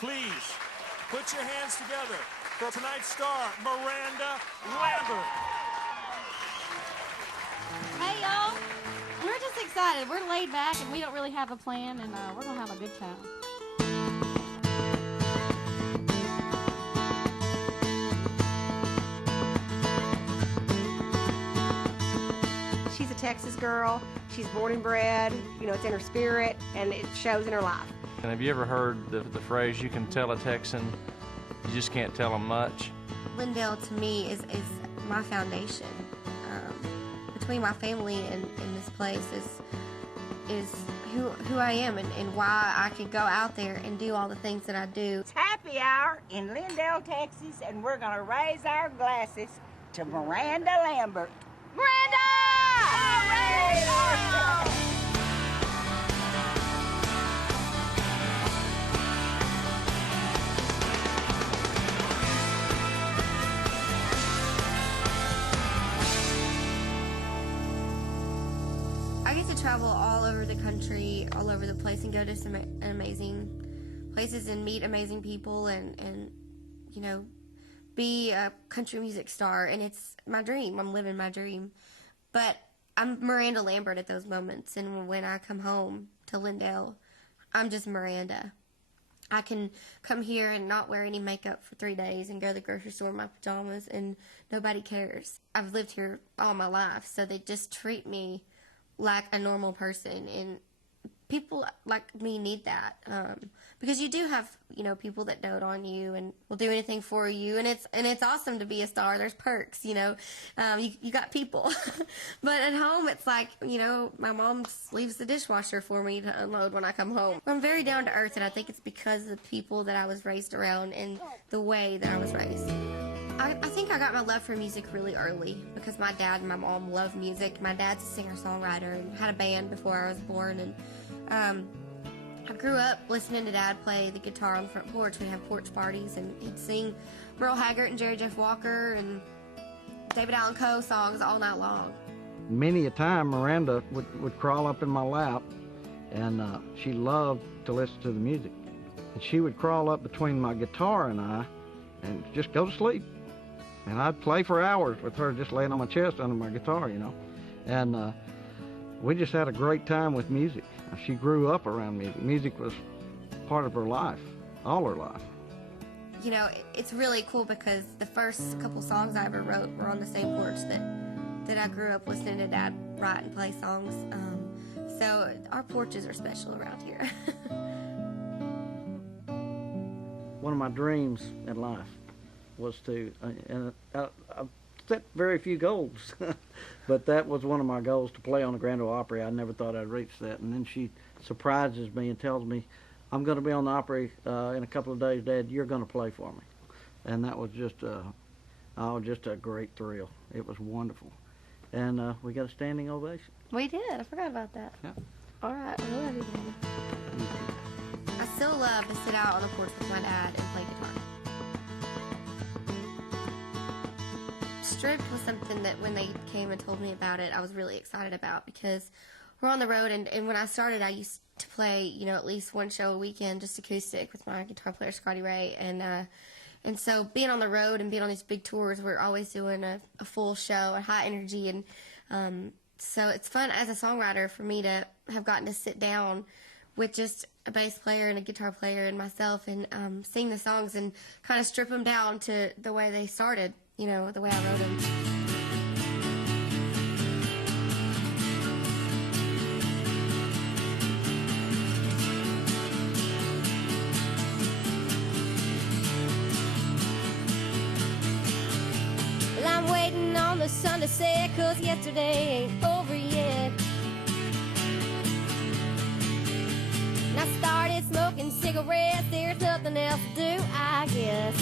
Please, put your hands together for tonight's star, Miranda Lambert. Hey, y'all. We're just excited. We're laid back, and we don't really have a plan, and we're going to have a good time. She's a Texas girl. She's born and bred. You know, it's in her spirit, and it shows in her life. And have you ever heard the phrase, you can tell a Texan, you just can't tell them much? Lindale, to me, is my foundation. Between my family and this place is who I am and why I could go out there and do all the things that I do. It's happy hour in Lindale, Texas, and we're going to raise our glasses to Miranda Lambert. Miranda! I get to travel all over the country, all over the place, and go to some amazing places and meet amazing people and you know, be a country music star. And it's my dream. I'm living my dream. But I'm Miranda Lambert at those moments. And when I come home to Lindale, I'm just Miranda. I can come here and not wear any makeup for 3 days and go to the grocery store in my pajamas and nobody cares. I've lived here all my life, so they just treat me like a normal person, and people like me need that, because you do have, you know, people that dote on you and will do anything for you, and it's awesome to be a star. There's perks, you know, you got people. But at home, it's like, you know, my mom leaves the dishwasher for me to unload when I come home. I'm very down to earth, and I think it's because of the people that I was raised around and the way that I was raised. I think I got my love for music really early because my dad and my mom love music. My dad's a singer-songwriter and had a band before I was born, and I grew up listening to Dad play the guitar on the front porch. We'd have porch parties, and he'd sing Merle Haggard and Jerry Jeff Walker and David Allan Coe songs all night long. Many a time Miranda would crawl up in my lap, and she loved to listen to the music. And she would crawl up between my guitar and I and just go to sleep. And I'd play for hours with her just laying on my chest under my guitar, you know. And we just had a great time with music. She grew up around music. Music was part of her life, all her life. You know, it's really cool because the first couple songs I ever wrote were on the same porch that I grew up listening to Dad write and play songs. So our porches are special around here. One of my dreams in life was to, and I've set very few goals, but that was one of my goals, to play on the Grand Ole Opry. I never thought I'd reach that. And then she surprises me and tells me, I'm going to be on the Opry in a couple of days, Dad, you're going to play for me. And that was just a great thrill. It was wonderful. And we got a standing ovation. We did. I forgot about that. Yeah. All right. I love you, Daddy. I still love to sit out on the porch with my dad and play guitar. Stripped was something that when they came and told me about it, I was really excited about, because we're on the road, and when I started, I used to play, you know, at least one show a weekend, just acoustic with my guitar player, Scotty Ray, and so being on the road and being on these big tours, we're always doing a full show, a high energy, and so it's fun as a songwriter for me to have gotten to sit down with just a bass player and a guitar player and myself and sing the songs and kind of strip them down to the way they started, you know, the way I wrote them. Well, I'm waiting on the sun to set, 'cause yesterday ain't over yet. And I started smoking cigarettes, there's nothing else to do, I guess.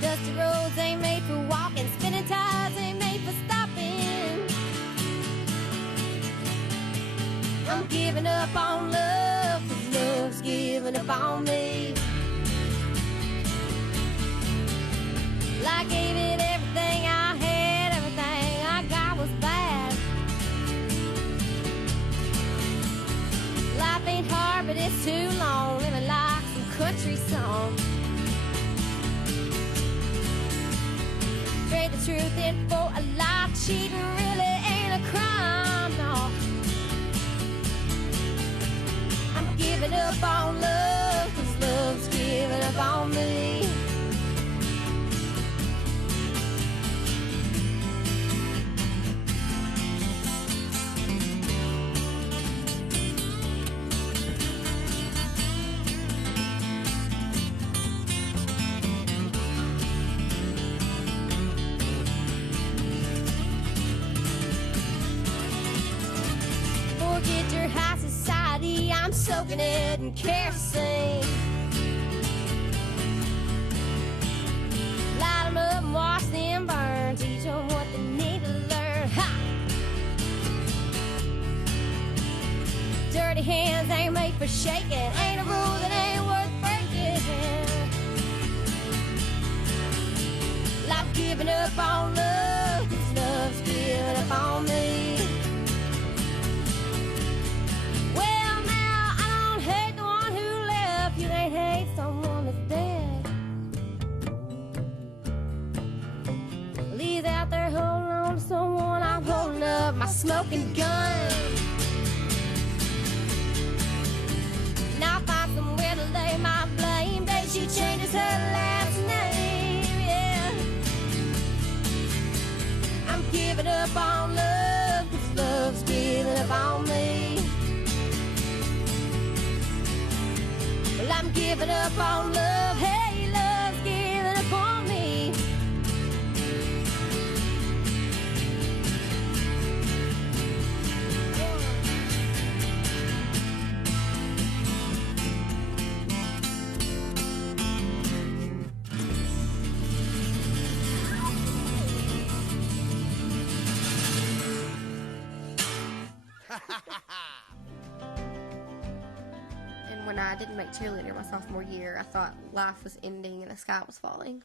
Dusty roads ain't made for walking, spinning tires ain't made for stopping. I'm giving up on love, 'cause love's giving up on me. Well, I gave it everything I had, everything I got was bad. Life ain't hard, but too long, living like some country song. Trade the truth in for a lie. Cheating really ain't a crime, no. I'm giving up on love, 'cause love's giving up on me. Forget your high society, I'm soaking it in kerosene. Light 'em up and watch them burn, teach 'em what they need to learn. Ha! Dirty hands ain't made for shaking, ain't a rule that ain't worth breaking. Like giving up on love, 'cause love's giving up on me. Well, now, I don't hate the one who left. You ain't hate someone that's dead. Well, he's out there holding on to someone. I'm holding up my smoking gun. Now I find somewhere to lay my blame. Day she changes her last name, yeah. I'm giving up on love, 'cause love's giving up on me. Well, I'm giving up on love, hey, love's giving up on me. And when I didn't make cheerleader my sophomore year, I thought life was ending and the sky was falling.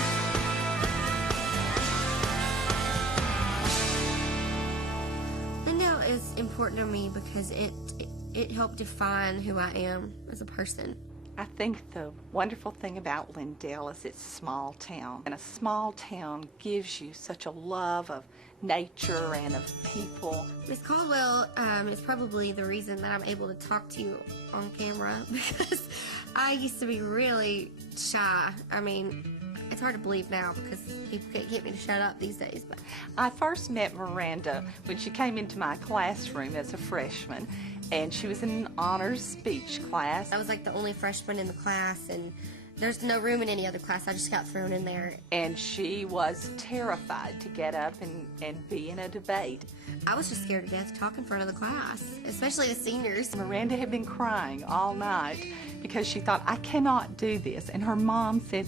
Lindale is important to me because it helped define who I am as a person. I think the wonderful thing about Lindale is it's a small town. And a small town gives you such a love of nature and of people. Miss Caldwell is probably the reason that I'm able to talk to you on camera because I used to be really shy. I mean, it's hard to believe now because people can't get me to shut up these days. But I first met Miranda when she came into my classroom as a freshman, and she was in an honors speech class. I was like the only freshman in the class, and there's no room in any other class. I just got thrown in there. And she was terrified to get up and be in a debate. I was just scared to death to talk in front of the class, especially the seniors. Miranda had been crying all night because she thought, I cannot do this. And her mom said,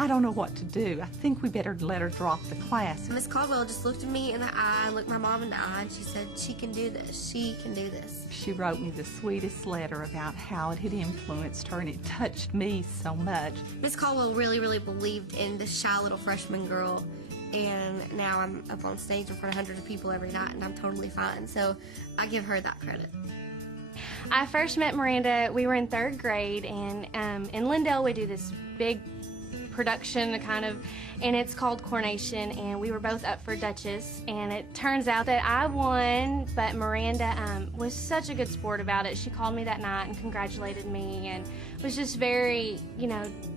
I don't know what to do. I think we better let her drop the class. Miss Caldwell just looked at me in the eye, looked my mom in the eye, and she said, she can do this. She can do this. She wrote me the sweetest letter about how it had influenced her, and it touched me so much. Miss Caldwell really, really believed in this shy little freshman girl, and now I'm up on stage in front of hundreds of people every night, and I'm totally fine. So I give her that credit. I first met Miranda, we were in 3rd grade, and in Lindale we do this big production and it's called Coronation, and we were both up for Duchess, and it turns out that I won, but Miranda was such a good sport about it. She called me that night and congratulated me and was just very,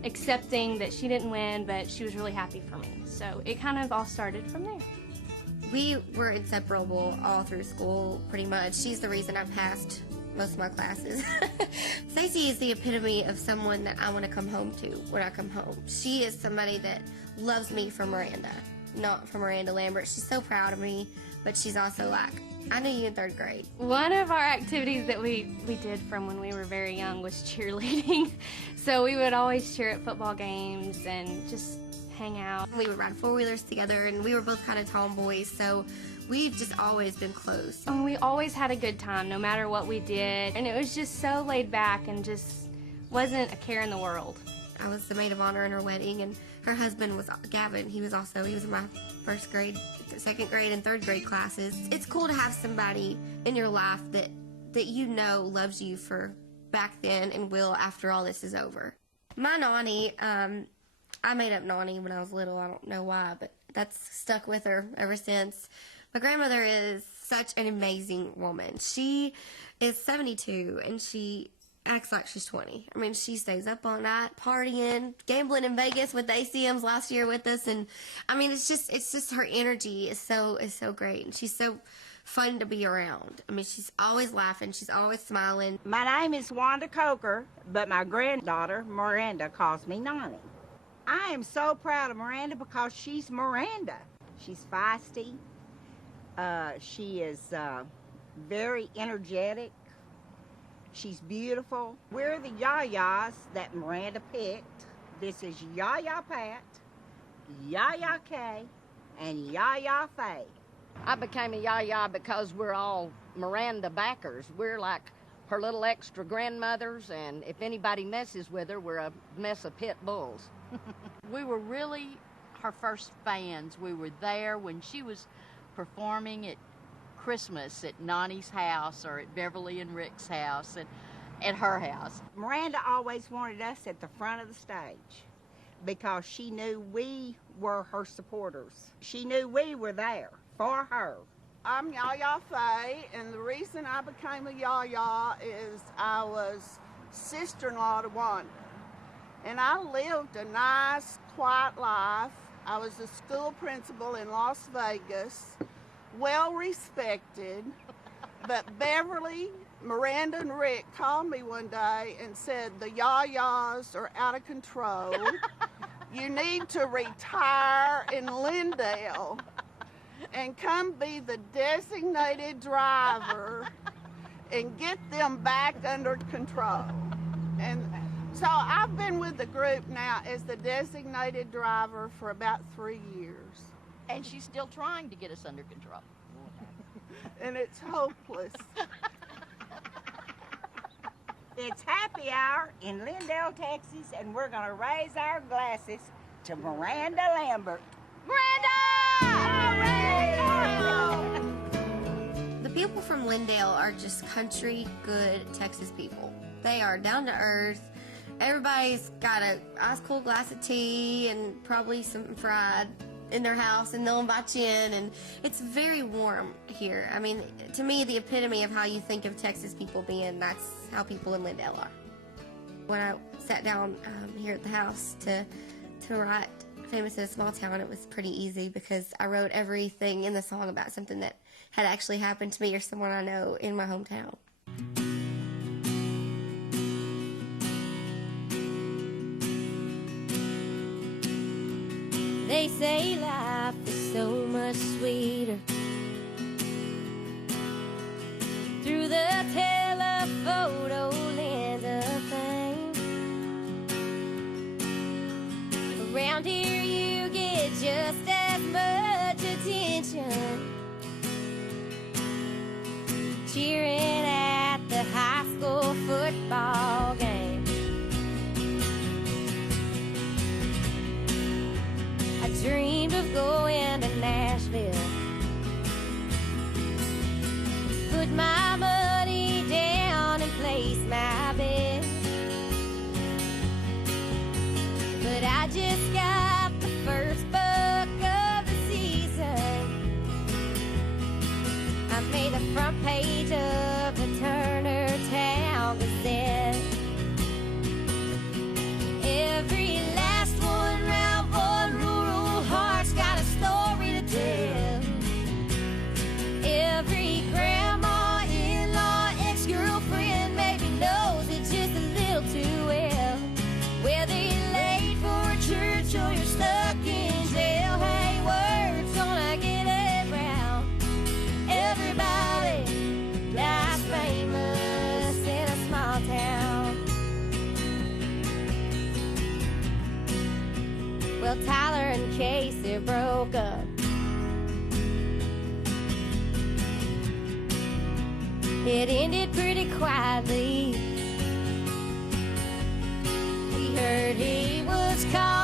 accepting that she didn't win, but she was really happy for me. So it kind of all started from there. We were inseparable all through school, pretty much. She's the reason I passed most of my classes. Stacey is the epitome of someone that I want to come home to when I come home. She is somebody that loves me for Miranda, not for Miranda Lambert. She's so proud of me, but she's also like, I knew you in 3rd grade. One of our activities that we did from when we were very young was cheerleading. So we would always cheer at football games and just hang out. We would ride 4-wheelers together, and we were both kind of tomboys, so we've just always been close. And we always had a good time, no matter what we did. And it was just so laid back and just wasn't a care in the world. I was the maid of honor in her wedding, and her husband was Gavin. He was in my 1st grade, 2nd grade, and 3rd grade classes. It's cool to have somebody in your life that loves you for back then and will after all this is over. My nanny, I made up nanny when I was little. I don't know why, but that's stuck with her ever since. My grandmother is such an amazing woman. She is 72, and she acts like she's 20. I mean, she stays up all night, partying, gambling in Vegas with the ACMs last year with us, and I mean, it's just her energy is so great, and she's so fun to be around. I mean, she's always laughing, she's always smiling. My name is Wanda Coker, but my granddaughter, Miranda, calls me Nani. I am so proud of Miranda because she's Miranda. She's feisty. She is very energetic. She's beautiful. We're the Yayas that Miranda picked. This is Yaya Pat, Yaya Kay, and Yaya Faye. I became a Yaya because we're all Miranda backers. We're like her little extra grandmothers, and if anybody messes with her, we're a mess of pit bulls. We were really her first fans. We were there when she was performing at Christmas at Nani's house or at Beverly and Rick's house and at her house. Miranda always wanted us at the front of the stage because she knew we were her supporters. She knew we were there for her. I'm Yaya Faye, and the reason I became a Yaya is I was sister-in-law to Wanda. And I lived a nice, quiet life. I was a school principal in Las Vegas, well respected, but Beverly, Miranda, and Rick called me one day and said, the Yayas are out of control. You need to retire in Lindale and come be the designated driver and get them back under control. And so I've been with the group now as the designated driver for about 3 years. And she's still trying to get us under control. And it's hopeless. It's happy hour in Lindale, Texas, and we're going to raise our glasses to Miranda Lambert. The people from Lindale are just country, good Texas people. They are down to earth. Everybody's got a ice cold glass of tea and probably something fried in their house, and they'll invite you in, and it's very warm here. I mean, to me, the epitome of how you think of Texas people being, that's how people in Lindale are. When I sat down here at the house to write Famous in a Small Town, it was pretty easy because I wrote everything in the song about something that had actually happened to me or someone I know in my hometown. They say life is so much sweeter through the telephoto lens of fame. Around here you get just as much attention cheering at the high school football game. I dreamed of going to Nashville, put my money down and place my bet, but I just got the first book of the season. I made the front page of the Turner Town Gazette. Every last one round one rural heart's got a story to tell. Every grandma, in-law, ex-girlfriend maybe knows it just a little too well. Whether you're late for church or you're stuck in jail, hey, word's gonna get around. Everybody dies famous in a small town. Well, Tyler and Casey broke up. It ended pretty quietly. We heard he was caught